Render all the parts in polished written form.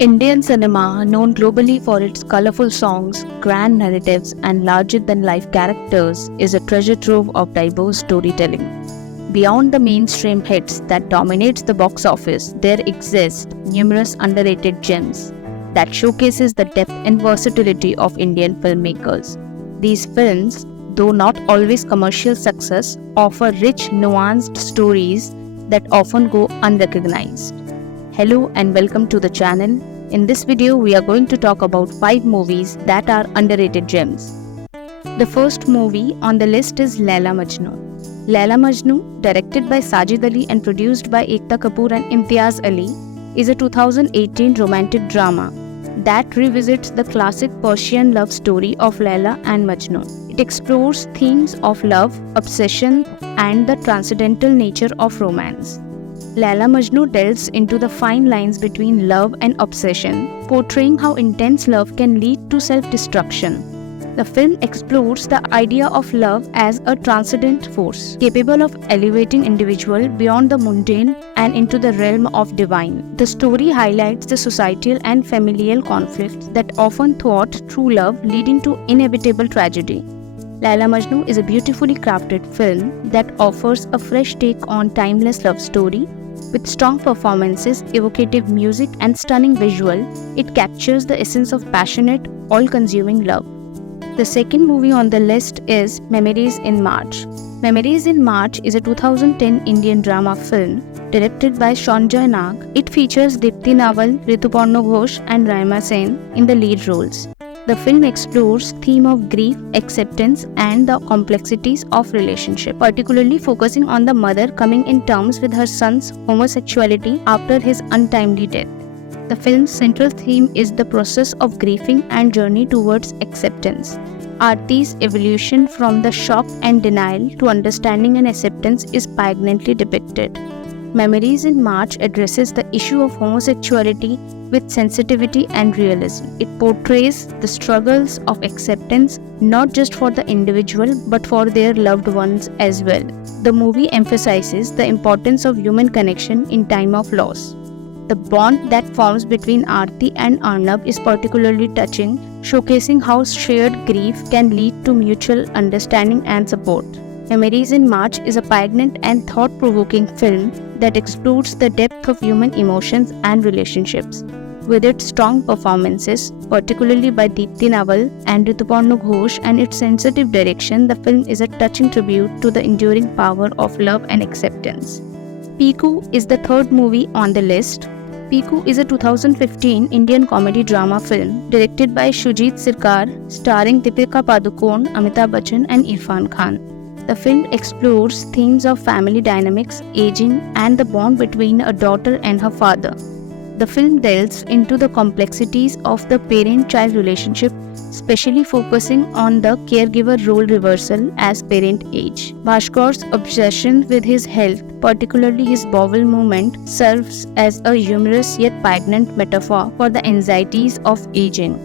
Indian cinema, known globally for its colorful songs, grand narratives, and larger than life characters, is a treasure trove of diverse storytelling. Beyond the mainstream hits that dominates the box office, there exist numerous underrated gems that showcases the depth and versatility of Indian filmmakers. These films, though not always commercial success, offer rich, nuanced stories that often go unrecognized. Hello and welcome to the channel. In this video, we are going to talk about 5 movies that are underrated gems. The first movie on the list is Laila Majnu. Laila Majnu, directed by Sajid Ali and produced by Ekta Kapoor and Imtiaz Ali, is a 2018 romantic drama that revisits the classic Persian love story of Laila and Majnu. It explores themes of love, obsession, and the transcendental nature of romance. Laila Majnu delves into the fine lines between love and obsession, portraying how intense love can lead to self-destruction. The film explores the idea of love as a transcendent force, capable of elevating individuals beyond the mundane and into the realm of divine. The story highlights the societal and familial conflicts that often thwart true love, leading to inevitable tragedy. Laila Majnu is a beautifully crafted film that offers a fresh take on timeless love story. With strong performances, evocative music, and stunning visual, it captures the essence of passionate, all-consuming love. The second movie on the list is Memories in March. Memories in March is a 2010 Indian drama film directed by Sanjay Nag. It features Deepti Nawal, Rituparna Ghosh, and Raima Sen in the lead roles. The film explores theme of grief, acceptance, and the complexities of relationship, particularly focusing on the mother coming in terms with her son's homosexuality after his untimely death. The film's central theme is the process of grieving and journey towards acceptance. Aarti's evolution from the shock and denial to understanding and acceptance is poignantly depicted. Memories in March addresses the issue of homosexuality with sensitivity and realism. It portrays the struggles of acceptance not just for the individual but for their loved ones as well. The movie emphasizes the importance of human connection in time of loss. The bond that forms between Aarti and Arnab is particularly touching, showcasing how shared grief can lead to mutual understanding and support. Memories in March is a poignant and thought-provoking film that explores the depth of human emotions and relationships. With its strong performances, particularly by Deepti Nawal and Rituparna Ghosh, and its sensitive direction, the film is a touching tribute to the enduring power of love and acceptance. Piku is the third movie on the list. Piku is a 2015 Indian comedy drama film directed by Shujit Sircar, starring Deepika Padukone, Amitabh Bachchan, and Irfan Khan. The film explores themes of family dynamics, aging, and the bond between a daughter and her father. The film delves into the complexities of the parent-child relationship, especially focusing on the caregiver role reversal as parent age. Bhaskar's obsession with his health, particularly his bowel movement, serves as a humorous yet poignant metaphor for the anxieties of aging.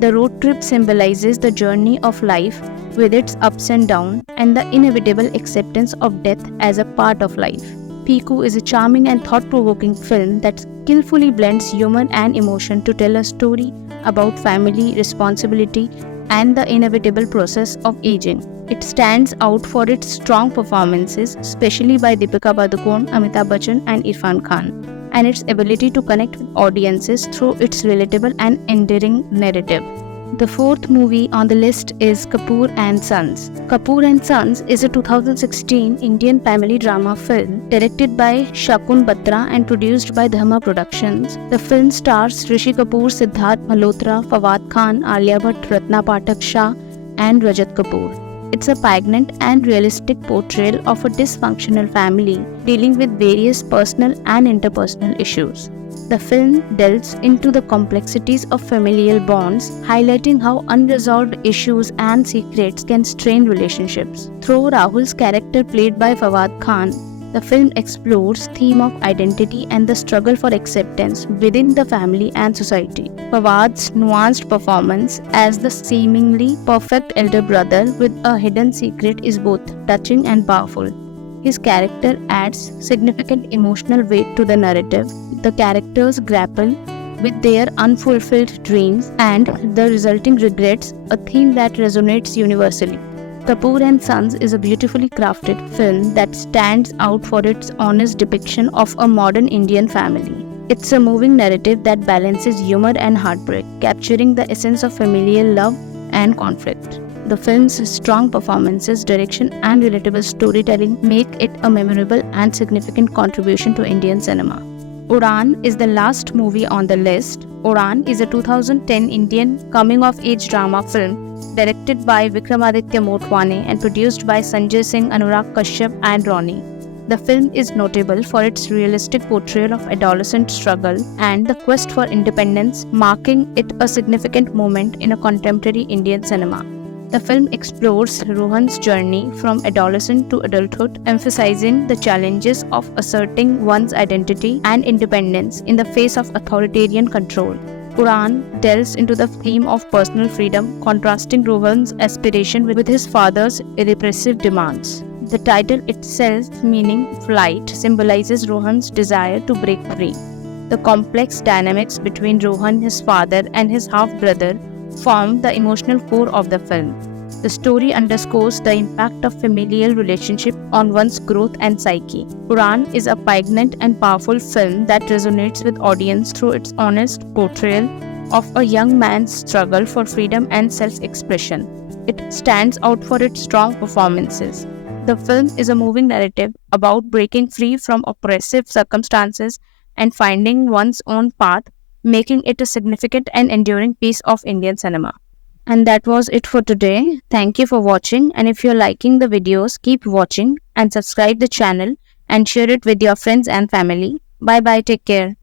The road trip symbolizes the journey of life with its ups and downs and the inevitable acceptance of death as a part of life. Piku is a charming and thought-provoking film that skillfully blends humor and emotion to tell a story about family, responsibility, and the inevitable process of aging. It stands out for its strong performances, especially by Deepika Padukone, Amitabh Bachchan, and Irfan Khan, and its ability to connect with audiences through its relatable and endearing narrative. The fourth movie on the list is Kapoor and Sons. Kapoor and Sons is a 2016 Indian family drama film directed by Shakun Batra and produced by Dhamma Productions. The film stars Rishi Kapoor, Siddharth Malhotra, Fawad Khan, Alia Bhatt, Ratna Pathak Shah, and Rajat Kapoor. It's a poignant and realistic portrayal of a dysfunctional family dealing with various personal and interpersonal issues. The film delves into the complexities of familial bonds, highlighting how unresolved issues and secrets can strain relationships. Through Rahul's character played by Fawad Khan, the film explores theme of identity and the struggle for acceptance within the family and society. Fawad's nuanced performance as the seemingly perfect elder brother with a hidden secret is both touching and powerful. His character adds significant emotional weight to the narrative. The characters grapple with their unfulfilled dreams and the resulting regrets, a theme that resonates universally. Kapoor and Sons is a beautifully crafted film that stands out for its honest depiction of a modern Indian family. It's a moving narrative that balances humor and heartbreak, capturing the essence of familial love and conflict. The film's strong performances, direction, and relatable storytelling make it a memorable and significant contribution to Indian cinema. Udaan is the last movie on the list. Udaan is a 2010 Indian coming-of-age drama film directed by Vikramaditya Motwane and produced by Sanjay Singh, Anurag Kashyap, and Ronnie. The film is notable for its realistic portrayal of adolescent struggle and the quest for independence, marking it a significant moment in a contemporary Indian cinema. The film explores Rohan's journey from adolescent to adulthood, emphasizing the challenges of asserting one's identity and independence in the face of authoritarian control. Udaan delves into the theme of personal freedom, contrasting Rohan's aspiration with his father's irrepressive demands. The title itself, meaning flight, symbolizes Rohan's desire to break free. The complex dynamics between Rohan, his father, and his half-brother form the emotional core of the film. The story underscores the impact of familial relationship on one's growth and psyche. Udaan is a poignant and powerful film that resonates with audience through its honest portrayal of a young man's struggle for freedom and self-expression. It stands out for its strong performances. The film is a moving narrative about breaking free from oppressive circumstances and finding one's own path, making it a significant and enduring piece of Indian cinema. And that was it for today. Thank you for watching, and if you're liking the videos, keep watching and subscribe the channel and share it with your friends and family. Bye bye, take care.